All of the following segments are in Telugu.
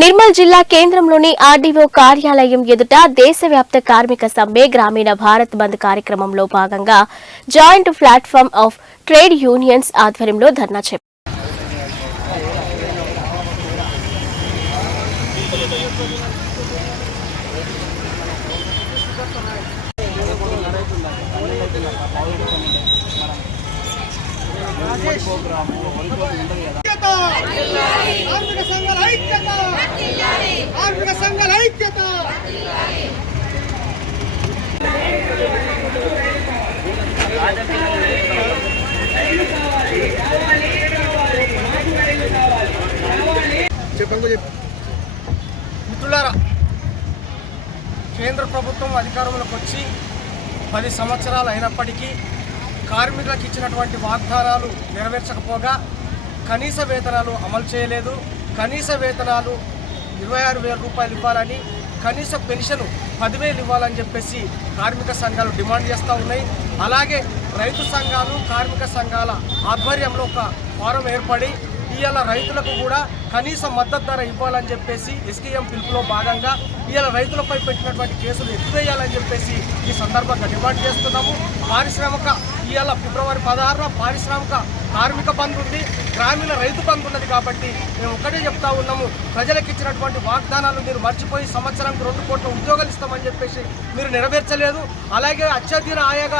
నిర్మల్ జిల్లా కేంద్రంలోని ఆర్డీఓ కార్యాలయం ఎదుట దేశవ్యాప్త కార్మిక సమ్మె గ్రామీణ భారత్ బంద్ కార్యక్రమంలో భాగంగా joint platform of trade unions ఆధ్వర్యంలో ధర్నా చేపట్టారు. మిత్రులారా, కేంద్ర ప్రభుత్వం అధికారంలోకి వచ్చి 10 సంవత్సరాలు అయినప్పటికీ కార్మికులకు ఇచ్చినటువంటి వాగ్దానాలు నెరవేర్చకపోగా కనీస వేతనాలు అమలు చేయలేదు. కనీస వేతనాలు 26,000 రూపాయలు ఇవ్వాలని, కనీస పెన్షన్ 10,000 ఇవ్వాలని చెప్పేసి కార్మిక సంఘాలు డిమాండ్ చేస్తూ ఉన్నాయి. అలాగే రైతు సంఘాలు, కార్మిక సంఘాల ఆధ్వర్యంలో ఒక ఫోరం ఏర్పడి ఇవాళ రైతులకు కూడా కనీస మద్దతు ధర ఇవ్వాలని చెప్పేసి ఎస్కేఎం పిలుపులో భాగంగా ఇవాళ రైతులపై పెట్టినటువంటి కేసులు ఎత్తివేయాలని చెప్పేసి ఈ సందర్భంగా డిమాండ్ చేస్తున్నాము. పారిశ్రామిక ఇవాళ ఫిబ్రవరి 16న పారిశ్రామిక కార్మిక బంద్ ఉంది, గ్రామీణ రైతు బంద్ ఉన్నది. కాబట్టి మేము ఒకటే చెప్తా ఉన్నాము, ప్రజలకు ఇచ్చినటువంటి వాగ్దానాలు మీరు మర్చిపోయి సంవత్సరానికి 2 కోట్ల ఉద్యోగాలు ఇస్తామని చెప్పేసి మీరు నెరవేర్చలేదు. అలాగే అత్యధిక ఆయాగా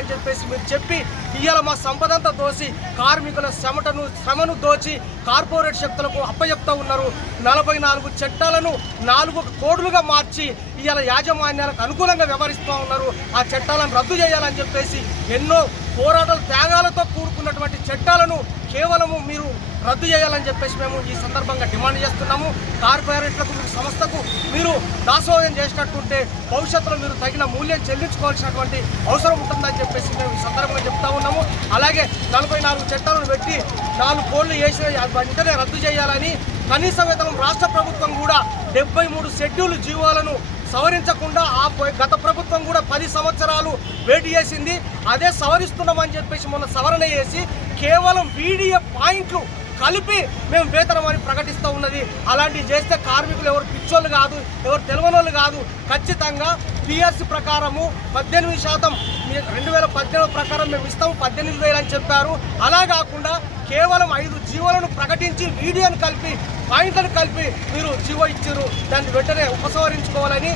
అని చెప్పేసి మీరు చెప్పి ఇవాళ మా సంపదంతా దోసి కార్మికుల శ్రమను దోచి కార్పొరేట్ శక్తులకు అప్పచెప్తా ఉన్నారు. 44 చట్టాలను 4 కోడ్లుగా మార్చి ఇవాళ యాజమాన్యాలకు అనుకూలంగా వ్యవహరిస్తూ ఉన్నారు. ఆ చట్టాలను రద్దు చేయాలని చెప్పేసి ఎన్నో పోరాటాలు త్యాగాలతో కూడుకున్నటువంటి చట్టాలను కేవలము మీరు రద్దు చేయాలని చెప్పేసి మేము ఈ సందర్భంగా డిమాండ్ చేస్తున్నాము. కార్పొరేట్లకు, సంస్థకు మీరు దాసోహం చేసినట్టుంటే భవిష్యత్తులో మీరు తగిన మూల్యం చెల్లించుకోవాల్సినటువంటి అవసరం ఉంటుందని చెప్పేసి మేము ఈ సందర్భంగా చెప్తా ఉన్నాము. అలాగే 44 చట్టాలను పెట్టి 4 కోళ్లు వేసిన వెంటనే రద్దు చేయాలని, కనీస వేతనం రాష్ట్ర ప్రభుత్వం కూడా 73 షెడ్యూల్ జీవోలను సవరించకుండా గత ప్రభుత్వం కూడా 10 సంవత్సరాలు వేటు చేసింది. అదే సవరిస్తున్నామని చెప్పేసి మొన్న సవరణ చేసి కేవలం వీడియో పాయింట్లు కలిపి మేము వేతనం అని ప్రకటిస్తూ ఉన్నది. అలాంటివి చేస్తే కార్మికులు ఎవరు పిచ్చోళ్ళు కాదు, ఎవరు తెలియనోళ్ళు కాదు. ఖచ్చితంగా పిఆర్సీ ప్రకారము 18% 2018 ప్రకారం మేము ఇస్తాము, 18,000 అని చెప్పారు. అలా కాకుండా కేవలం 5 జీవోలను ప్రకటించి వీడియోను కలిపి పాయింట్లను కలిపి మీరు జీవో ఇచ్చారు. దాన్ని వెంటనే ఉపసంహరించుకోవాలని